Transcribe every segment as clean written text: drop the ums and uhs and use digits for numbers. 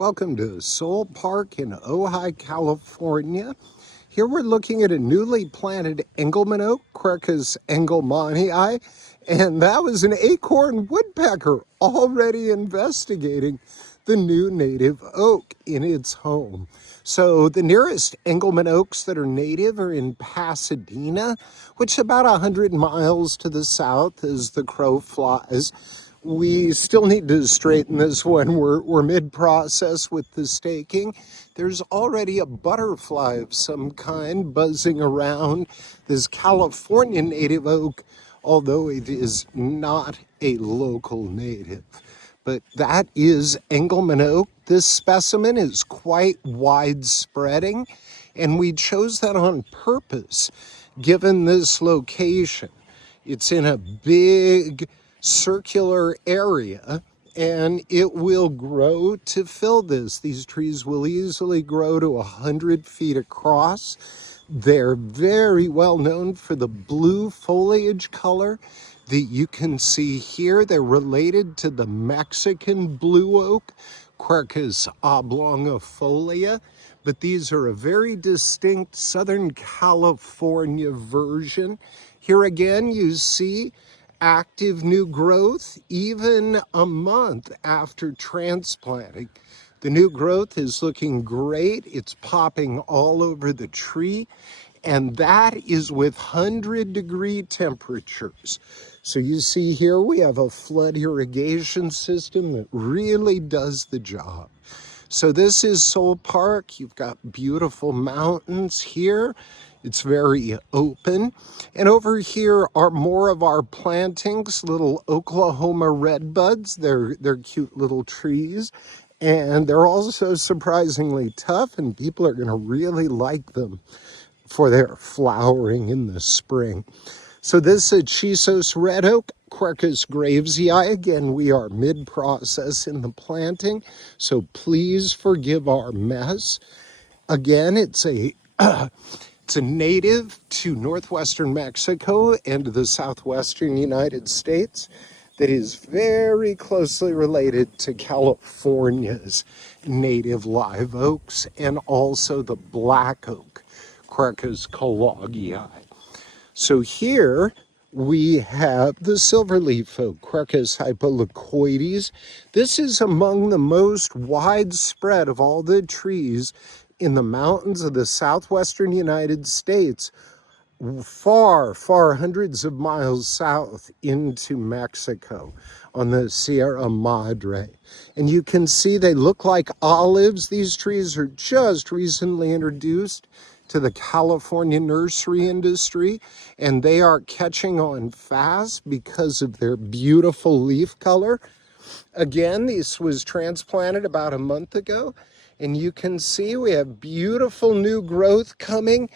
Welcome to Soule Park in Ojai, California. Here we're looking at a newly planted Engelmann oak, Quercus engelmannii, and that was an acorn woodpecker already investigating the new native oak in its home. So the nearest Engelmann oaks that are native are in Pasadena, which is about 100 miles to the south as the crow flies. We still need to straighten this one. We're mid-process with the staking. There's already a butterfly of some kind buzzing around this California native oak, although it is not a local native. But that is Engelmann oak. This specimen is quite widespreading, and we chose that on purpose, given this location. It's in a big circular area, and it will grow to fill this. These trees will easily grow to 100 feet across. They're very well known for the blue foliage color that you can see here. They're related to the Mexican blue oak, Quercus oblongifolia, but these are a very distinct Southern California version. Here again, you see active new growth even a month after transplanting. The new growth is looking great. It's popping all over the tree, and that is with 100-degree temperatures. So you see here we have a flood irrigation system that really does the job. So this is Soule Park. You've got beautiful mountains here. It's very open. And over here are more of our plantings, little Oklahoma redbuds. They're cute little trees. And they're also surprisingly tough, and people are going to really like them for their flowering in the spring. So this is a Chisos red oak, Quercus gravesii. Again, we are mid-process in the planting, so please forgive our mess. Again, it's a native to northwestern Mexico and the southwestern United States that is very closely related to California's native live oaks and also the black oak, Quercus cologii. So here we have the silverleaf oak, Quercus hypoleucoides. This is among the most widespread of all the trees in the mountains of the southwestern United States, far, far hundreds of miles south into Mexico on the Sierra Madre. And you can see they look like olives. These trees are just recently introduced to the California nursery industry, and they are catching on fast because of their beautiful leaf color. Again, this was transplanted about a month ago, and you can see we have beautiful new growth coming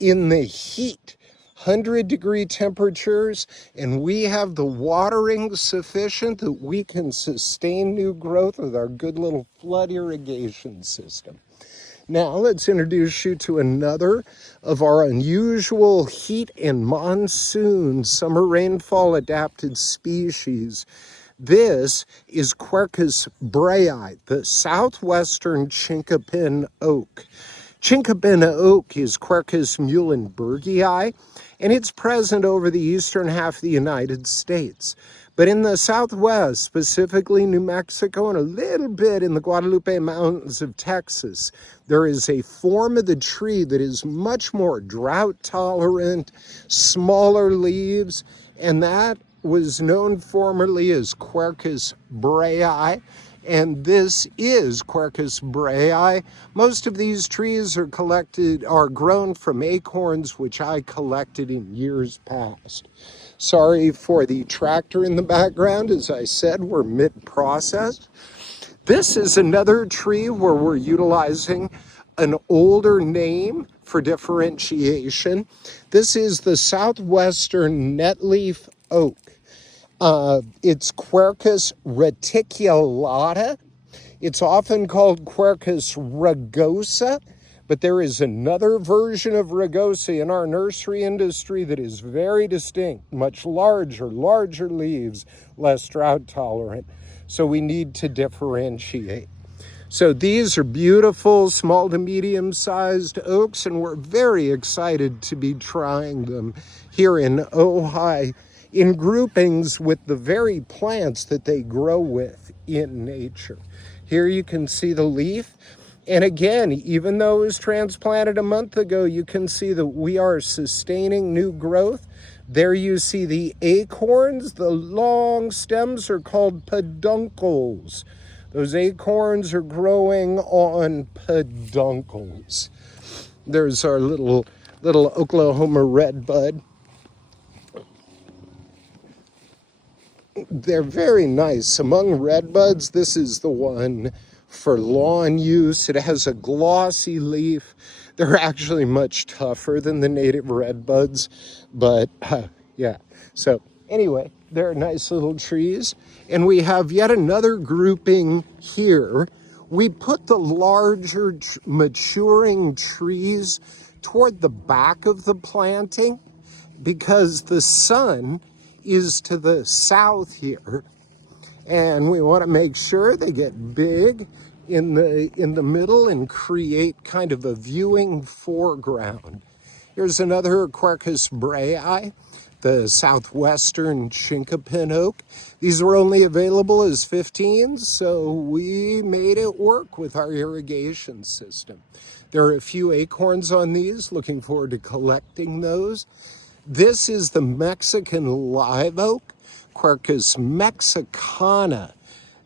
in the heat, 100-degree temperatures, and we have the watering sufficient that we can sustain new growth with our good little flood irrigation system. Now let's introduce you to another of our unusual heat and monsoon summer rainfall adapted species. This is Quercus brayi, the southwestern chinkapin oak. Chinkapin oak is Quercus muhlenbergii, and it's present over the eastern half of the United States. But in the southwest, specifically New Mexico and a little bit in the Guadalupe Mountains of Texas, there is a form of the tree that is much more drought tolerant, smaller leaves, and that was known formerly as Quercus brayi, and this is Quercus brayi. Most of these trees are grown from acorns, which I collected in years past. Sorry for the tractor in the background. As I said, we're mid-process. This is another tree where we're utilizing an older name for differentiation. This is the Southwestern netleaf oak. It's Quercus reticulata. It's often called Quercus rugosa, but there is another version of rugosa in our nursery industry that is very distinct, much larger leaves, less drought tolerant. So we need to differentiate. So these are beautiful small to medium-sized oaks, and we're very excited to be trying them here in Ojai in groupings with the very plants that they grow with in nature. Here you can see the leaf. And again, even though it was transplanted a month ago, you can see that we are sustaining new growth. There you see the acorns. The long stems are called peduncles. Those acorns are growing on peduncles. There's our little Oklahoma redbud. They're very nice. Among redbuds, this is the one for lawn use. It has a glossy leaf. They're actually much tougher than the native redbuds, but yeah. So anyway, they're nice little trees. And we have yet another grouping here. We put the larger maturing trees toward the back of the planting because the sun is to the south here, and we want to make sure they get big in the middle and create kind of a viewing foreground. Here's another Quercus brayi, the Southwestern chinkapin oak. These were only available as 15s, so we made it work with our irrigation system. There are a few acorns on these. Looking forward to collecting those. This is the Mexican live oak, Quercus mexicana.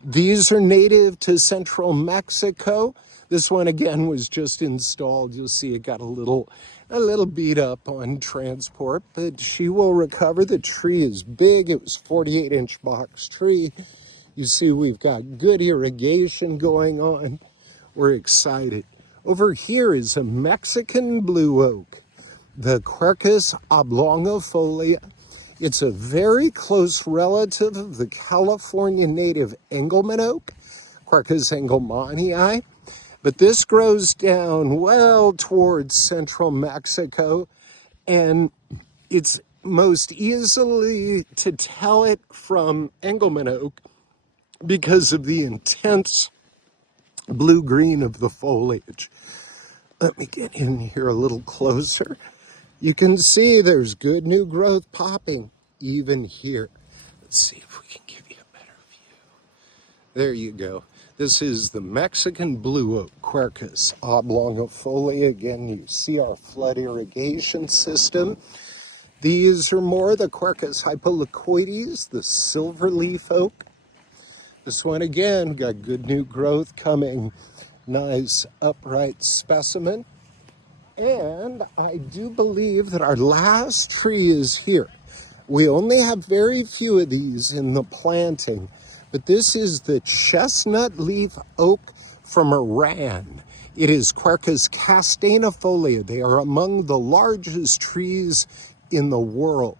These are native to central Mexico. This one again was just installed. You'll see it got a little beat up on transport, but she will recover. The tree is big. It was 48-inch box tree. You see we've got good irrigation going on. We're excited. Over here is a Mexican blue oak, the Quercus oblongifolia. It's a very close relative of the California native Engelmann oak, Quercus engelmannii. But this grows down well towards central Mexico, and it's most easily to tell it from Engelmann oak because of the intense blue-green of the foliage. Let me get in here a little closer. You can see there's good new growth popping even here. Let's see if we can give you a better view. There you go. This is the Mexican blue oak, Quercus oblongifolia. Again, you see our flood irrigation system. These are more the Quercus hypoleucoides, the silverleaf oak. This one again got good new growth coming. Nice upright specimen. And I do believe that our last tree is here. We only have very few of these in the planting, but this is the chestnut leaf oak from Iran. It is Quercus castaneifolia. They are among the largest trees in the world.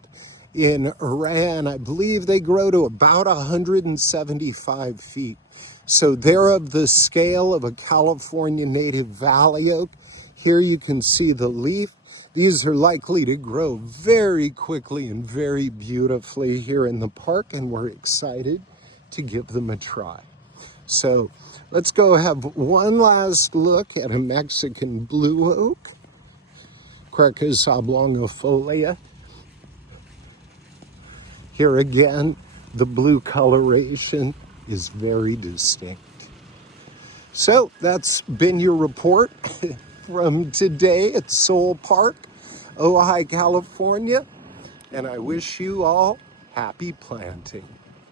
In Iran, I believe they grow to about 175 feet. So they're of the scale of a California native valley oak. Here you can see the leaf. These are likely to grow very quickly and very beautifully here in the park, and we're excited to give them a try. So let's go have one last look at a Mexican blue oak, Quercus oblongifolia. Here again, the blue coloration is very distinct. So that's been your report from today at Soule Park, Ojai, California, and I wish you all happy planting.